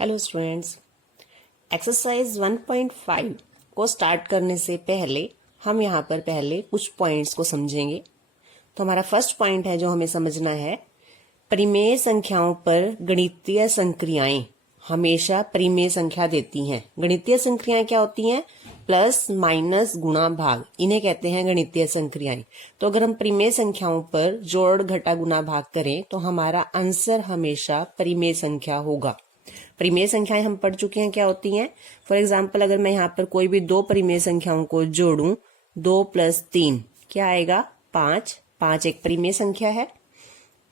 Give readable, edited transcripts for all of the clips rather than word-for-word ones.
Hello students, exercise 1.5 को start करने से पहले हम यहाँ पर पहले कुछ पॉइंट्स को समझेंगे। तो हमारा फर्स्ट पॉइंट है जो हमें समझना है, परिमेय संख्याओं पर गणितीय संक्रियाएं हमेशा परिमेय संख्या देती हैं। गणितीय संक्रियाएं क्या होती हैं? प्लस, माइनस, गुणा, भाग, इन्हें कहते हैं गणितीय संक्रियाएं। तो अगर हम परिमेय संख्याओं पर जोड़, घटा, गुना, भाग करें तो हमारा आंसर हमेशा परिमेय संख्या होगा। परिमेय संख्याएं हम पढ़ चुके हैं क्या होती हैं। फॉर एग्जाम्पल, अगर मैं यहाँ पर कोई भी दो परिमेय संख्याओं को जोड़ूं, 2 + 3 क्या आएगा? 5। 5 एक परिमेय संख्या है।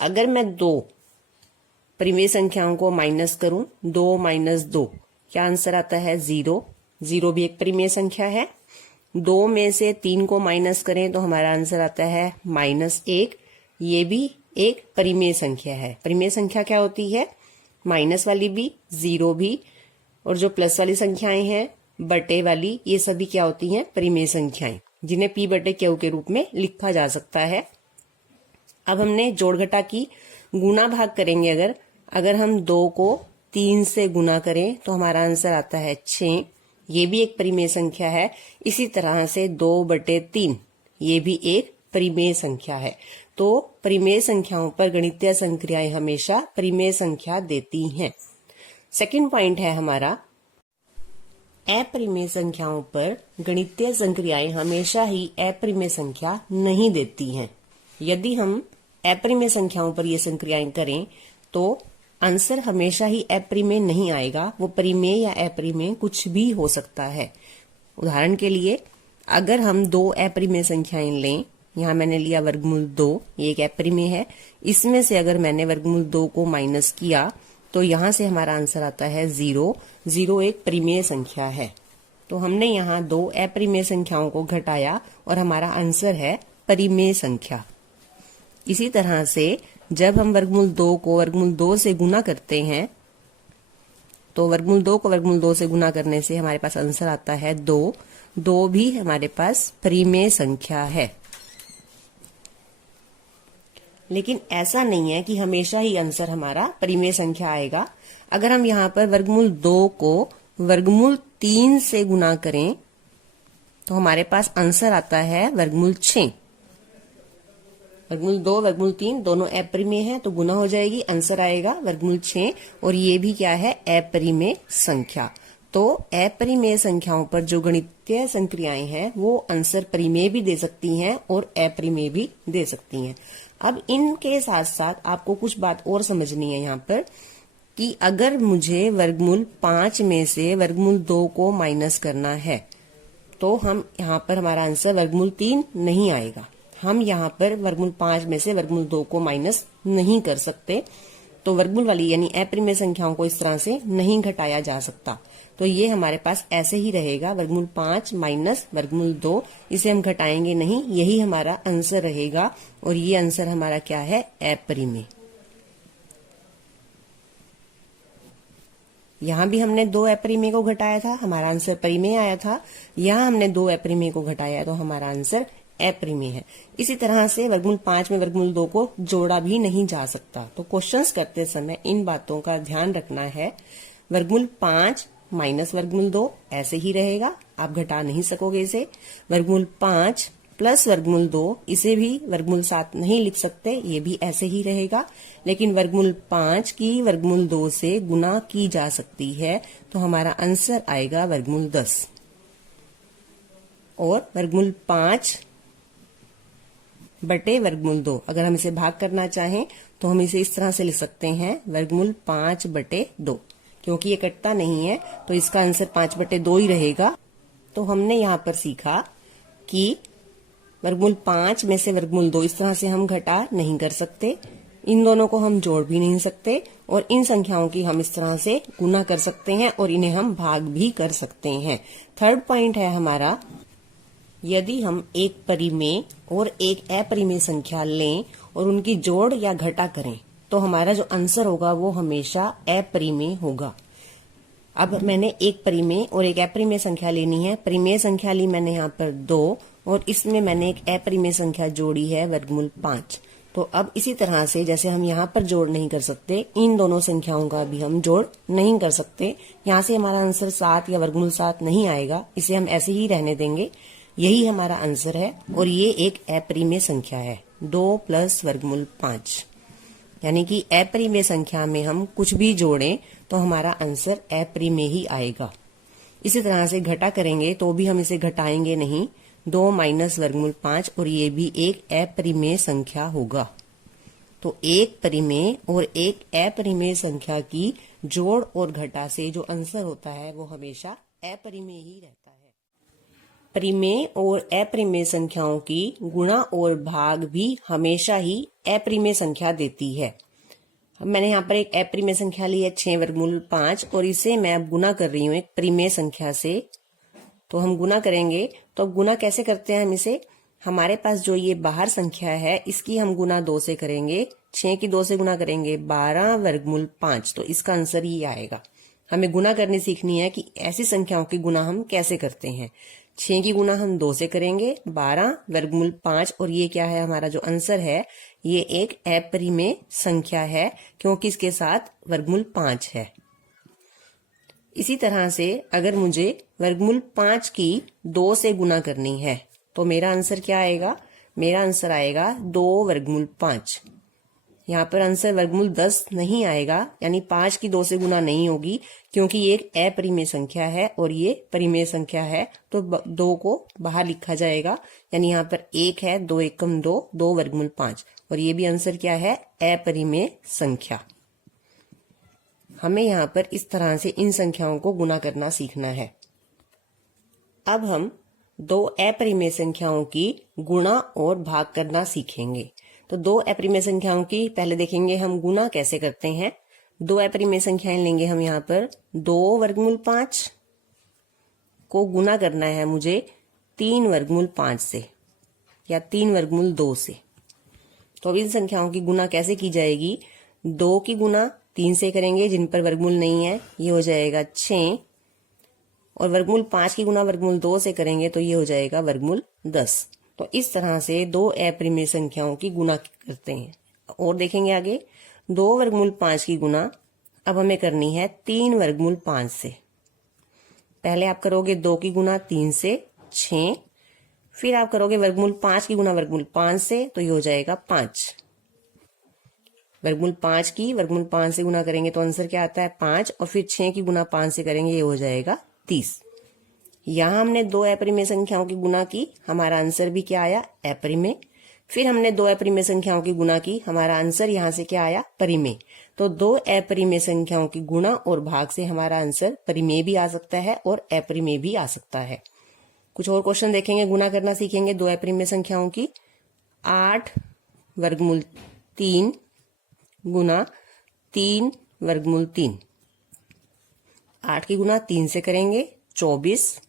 अगर मैं दो परिमेय संख्याओं को माइनस करूं, 2 - 2 क्या आंसर आता है? 0। 0 भी एक परिमेय संख्या है। 2 में से 3 को माइनस करें तो हमारा आंसर आता है -1। ये भी एक परिमेय संख्या है। परिमेय संख्या क्या होती है? माइनस वाली भी, 0 भी, और जो प्लस वाली संख्याएं हैं, बटे वाली, ये सभी क्या होती हैं? परिमेय संख्याएं, जिन्हें p/q के रूप में लिखा जा सकता है। अब हमने जोड़ घटा की गुना भाग करेंगे। अगर हम 2 को 3 से गुना करें तो हमारा आंसर आता है 6। ये भी एक परिमेय संख्या है। इसी तरह से 2/3 ये भी एक परिमेय संख्या है। तो परिमेय संख्याओं पर गणितीय संक्रियाएं हमेशा परिमेय संख्या देती हैं। सेकंड पॉइंट है हमारा, अपरिमेय संख्याओं पर गणितीय संक्रियाएं हमेशा ही अपरिमेय संख्या नहीं देती हैं। यदि हम अपरिमेय संख्याओं पर ये संक्रियाएं करें तो आंसर हमेशा ही अपरिमेय नहीं आएगा। वो परिमेय या अपरिमेय कुछ भी हो सकता है। उदाहरण के लिए, अगर हम दो अपरिमेय संख्याएं लें, यहाँ मैंने लिया वर्गमूल 2, ये एक अपरिमेय है। इसमें से अगर मैंने वर्गमूल 2 को माइनस किया तो यहाँ से हमारा आंसर आता है 0। 0 एक परिमेय संख्या है। तो हमने यहाँ दो अपरिमेय संख्याओं को घटाया और हमारा आंसर है परिमेय संख्या। इसी तरह से जब हम वर्गमूल 2 को वर्गमूल 2 से गुना करते हैं तो वर्गमूल 2 को वर्गमूल 2 से गुना करने से हमारे पास आंसर आता है 2। 2 भी हमारे पास परिमेय संख्या है। लेकिन ऐसा नहीं है कि हमेशा ही आंसर हमारा परिमेय संख्या आएगा। अगर हम यहाँ पर वर्गमूल 2 को वर्गमूल 3 से गुना करें तो हमारे पास आंसर आता है वर्गमूल 6। वर्गमूल 2 वर्गमूल 3 दोनों अपरिमेय हैं तो गुना हो जाएगी, आंसर आएगा वर्गमूल 6। और ये भी क्या है? अपरिमेय संख्या। तो अपरिमेय संख्याओं पर जो गणितीय संक्रियाएं हैं वो आंसर परिमेय भी दे सकती हैं और अपरिमेय भी दे सकती हैं। अब इनके साथ साथ आपको कुछ बात और समझनी है यहाँ पर, कि अगर मुझे वर्गमूल 5 में से वर्गमूल 2 को माइनस करना है तो हम यहाँ पर हमारा आंसर वर्गमूल 3 नहीं आएगा। हम यहाँ पर वर्गमूल 5 में से वर्गमूल 2 को माइनस नहीं कर सकते। तो वर्गमूल वाली यानी अपरिमेय संख्याओं को इस तरह से नहीं घटाया जा सकता। तो ये हमारे पास ऐसे ही रहेगा, वर्गमूल 5 माइनस वर्गमूल 2। इसे हम घटाएंगे नहीं, यही हमारा आंसर रहेगा। और ये आंसर हमारा क्या है? अपरिमेय। यहाँ भी हमने 2 अपरिमेय को घटाया था, हमारा आंसर परिमेय आया था। यहाँ हमने 2 अपरिमेय को घटाया तो हमारा आंसर अपरिमेय है। इसी तरह से वर्गमूल 5 में वर्गमूल 2 को जोड़ा भी नहीं जा सकता। तो क्वेश्चंस करते समय इन बातों का ध्यान रखना है। वर्गमूल 5 माइनस वर्गमूल 2 ऐसे ही रहेगा, आप घटा नहीं सकोगे इसे। वर्गमूल 5 प्लस वर्गमूल 2, इसे भी वर्गमूल 7 नहीं लिख सकते, ये भी ऐसे ही रहेगा। लेकिन वर्गमूल 5 की वर्गमूल 2 से गुना की जा सकती है तो हमारा आंसर आएगा वर्गमूल 10। और वर्गमूल 5 बटे वर्गमूल 2, अगर हम इसे भाग करना चाहें तो हम इसे इस तरह से लिख सकते हैं, वर्गमूल 5/2। क्योंकि ये कटता नहीं है तो इसका आंसर 5/2 ही रहेगा। तो हमने यहाँ पर सीखा कि वर्गमूल 5 में से वर्गमूल 2 इस तरह से हम घटा नहीं कर सकते, इन दोनों को हम जोड़ भी नहीं सकते, और इन संख्याओं की हम इस तरह से गुना कर सकते हैं और इन्हें हम भाग भी कर सकते हैं। थर्ड पॉइंट है हमारा, यदि हम एक परिमेय और एक अपरिमेय संख्या लें और उनकी जोड़ या घटा करें तो हमारा जो आंसर होगा वो हमेशा अपरिमेय होगा। अब मैंने एक परिमेय और एक अपरिमेय संख्या लेनी है। परिमेय संख्या ली मैंने यहाँ पर 2 और इसमें मैंने एक अपरिमेय संख्या जोड़ी है वर्गमूल 5। तो अब इसी तरह से जैसे हम यहाँ पर जोड़ नहीं कर सकते, इन दोनों संख्याओं का भी हम जोड़ नहीं कर सकते। यहाँ से हमारा आंसर 7 या वर्गमूल 7 नहीं आएगा, इसे हम ऐसे ही रहने देंगे। यही हमारा आंसर है और ये एक अपरिमेय संख्या है, 2 प्लस वर्गमूल 5। यानी कि अपरिमेय संख्या में हम कुछ भी जोड़ें तो हमारा आंसर अपरिमेय ही आएगा। इसी तरह से घटा करेंगे तो भी हम इसे घटाएंगे नहीं, 2 माइनस वर्गमूल 5, और ये भी एक अपरिमेय संख्या होगा। तो एक परिमेय और एक अपरिमेय संख्या की जोड़ और घटा से जो आंसर होता है वो हमेशा अपरिमेय ही रहता है। परिमेय और अपरिमेय संख्याओं की गुणा और भाग भी हमेशा ही अपरिमेय संख्या देती है। मैंने यहाँ पर एक अपरिमेय संख्या ली है 6 वर्गमूल 5, और इसे मैं अब गुना कर रही हूँ एक परिमेय संख्या से। तो हम गुना करेंगे, तो गुना कैसे करते हैं हम इसे, हमारे पास जो ये बाहर संख्या है इसकी हम गुना 2 से करेंगे, 6 की 2 से गुना करेंगे 12 वर्गमूल 5, तो इसका आंसर ये आएगा। हमें गुना करनी सीखनी है कि ऐसी संख्याओं की गुना हम कैसे करते हैं। 6 की गुना हम 2 से करेंगे 12 वर्गमूल 5, और ये क्या है हमारा जो आंसर है, ये एक अपरिमेय संख्या है क्योंकि इसके साथ वर्गमूल 5 है। इसी तरह से अगर मुझे वर्गमूल 5 की 2 से गुना करनी है तो मेरा आंसर क्या आएगा, मेरा आंसर आएगा 2 वर्गमूल 5। यहाँ पर आंसर वर्गमूल 10 नहीं आएगा, यानी 5 की 2 से गुना नहीं होगी क्योंकि ये एक अपरिमेय संख्या है और ये परिमेय संख्या है, तो 2 को बाहर लिखा जाएगा। यानी यहाँ पर 1 है, 2 एकम 2, 2 वर्गमूल 5, और ये भी आंसर क्या है, अपरिमेय संख्या। हमें यहाँ पर इस तरह से इन संख्याओं को गुना करना सीखना है। अब हम 2 अपरिमेय संख्याओं की गुणा और भाग करना सीखेंगे। तो 2 अपरिमेय संख्याओं की पहले देखेंगे हम गुना कैसे करते हैं। 2 अपरिमेय संख्याएं लेंगे हम, यहाँ पर 2 वर्गमूल 5 को गुना करना है मुझे 3 वर्गमूल 5 से या 3 वर्गमूल 2 से। तो अब इन संख्याओं की गुना कैसे की जाएगी, 2 की गुना 3 से करेंगे जिन पर वर्गमूल नहीं है, ये हो जाएगा 6, और वर्गमूल 5 की गुना वर्गमूल 2 से करेंगे तो ये हो जाएगा वर्गमूल 10। तो इस तरह से 2 अपरिमेय संख्याओं की गुना करते हैं। और देखेंगे आगे, 2 वर्गमूल 5 की गुना अब हमें करनी है 3 वर्गमूल 5 से। पहले आप करोगे 2 की गुना 3 से 6, फिर आप करोगे वर्गमूल 5 की गुना वर्गमूल 5 से, तो ये हो जाएगा 5। वर्गमूल 5 की वर्गमूल 5 से गुना करेंगे तो आंसर क्या आता है, 5, और फिर 6 की गुना 5 से करेंगे, ये हो जाएगा 30। यहां हमने 2 अपरिमेय संख्याओं की गुना की, हमारा आंसर भी क्या आया, अपरिमेय। फिर हमने 2 अपरिमेय संख्याओं की गुना की, हमारा आंसर यहां से क्या आया, परिमेय। तो 2 अपरिमेय संख्याओं की गुणा और भाग से हमारा आंसर परिमेय भी आ सकता है और अपरिमेय भी आ सकता है। कुछ और क्वेश्चन देखेंगे, गुना करना सीखेंगे 2 अपरिमेय संख्याओं की। 8 वर्गमूल 3 गुना 3 वर्गमूल 3। 8 की गुना 3 से करेंगे 24,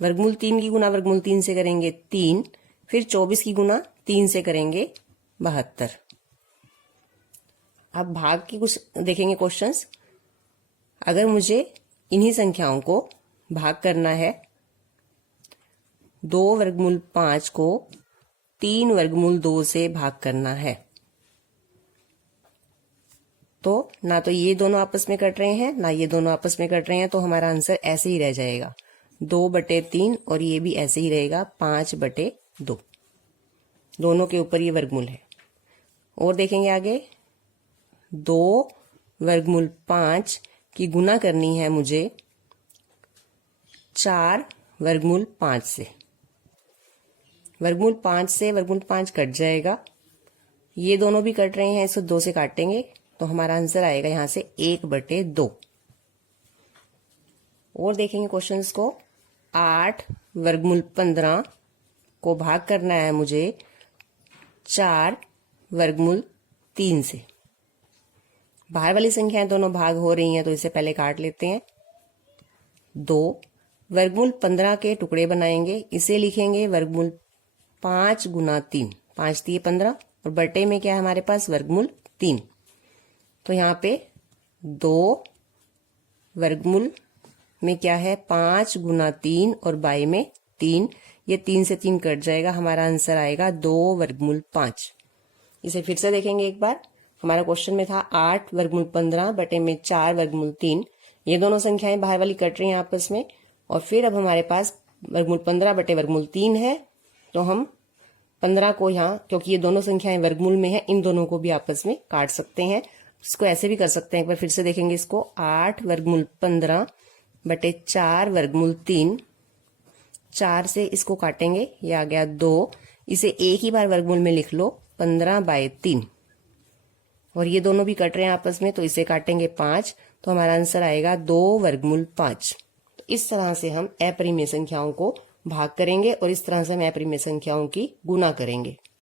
वर्गमूल 3 की गुना वर्गमूल 3 से करेंगे 3, फिर 24 की गुना 3 से करेंगे 72। अब भाग की कुछ देखेंगे क्वेश्चंस। अगर मुझे इन्हीं संख्याओं को भाग करना है, 2 वर्गमूल 5 को 3 वर्गमूल 2 से भाग करना है, तो ना तो ये दोनों आपस में कट रहे हैं ना ये दोनों आपस में कट रहे हैं, तो हमारा आंसर ऐसे ही रह जाएगा 2/3, और ये भी ऐसे ही रहेगा 5/2। दोनों के ऊपर ये वर्गमूल है। और देखेंगे आगे, 2 वर्गमूल 5 की गुना करनी है मुझे 4 वर्गमूल 5 से। वर्गमूल 5 से वर्गमूल 5 कट जाएगा, ये दोनों भी कट रहे हैं, इसको 2 से काटेंगे तो हमारा आंसर आएगा यहां से 1/2। और देखेंगे क्वेश्चंस को। 8 वर्गमूल 15 को भाग करना है मुझे 4 वर्गमूल 3 से। बाहर वाली संख्याएं दोनों भाग हो रही हैं तो इसे पहले काट लेते हैं। 2 वर्गमूल 15 के टुकड़े बनाएंगे, इसे लिखेंगे वर्गमूल 5 गुना 3, 5 3 15, और बटे में क्या है हमारे पास, वर्गमूल 3। तो यहाँ पे 2 वर्गमूल में क्या है, 5 गुना 3, और बाई में 3, ये 3 से 3 कट जाएगा, हमारा आंसर आएगा 2 वर्गमूल 5। इसे फिर से देखेंगे एक बार। हमारा क्वेश्चन में था 8 वर्गमूल 15 बटे में 4 वर्गमूल 3। ये दोनों संख्याएं बाहर वाली कट रही हैं आपस में, और फिर अब हमारे पास वर्गमूल 15 बटे वर्गमूल 3 है, तो हम 15 को यहाँ, क्योंकि ये दोनों संख्याएं वर्गमूल में है, इन दोनों को भी आपस में काट सकते हैं। इसको ऐसे भी कर सकते हैं, एक बार फिर से देखेंगे इसको। 8 वर्गमूल 15 बटे 4 वर्गमूल 3, 4 से इसको काटेंगे, ये आ गया 2। इसे एक ही बार वर्गमूल में लिख लो, 15/3। और ये दोनों भी कट रहे हैं आपस में, तो इसे काटेंगे 5, तो हमारा आंसर आएगा 2 वर्गमूल 5। तो इस तरह से हम अपरिमेय संख्याओं को भाग करेंगे और इस तरह से हम अपरिमेय संख्याओं की गुणा करेंगे।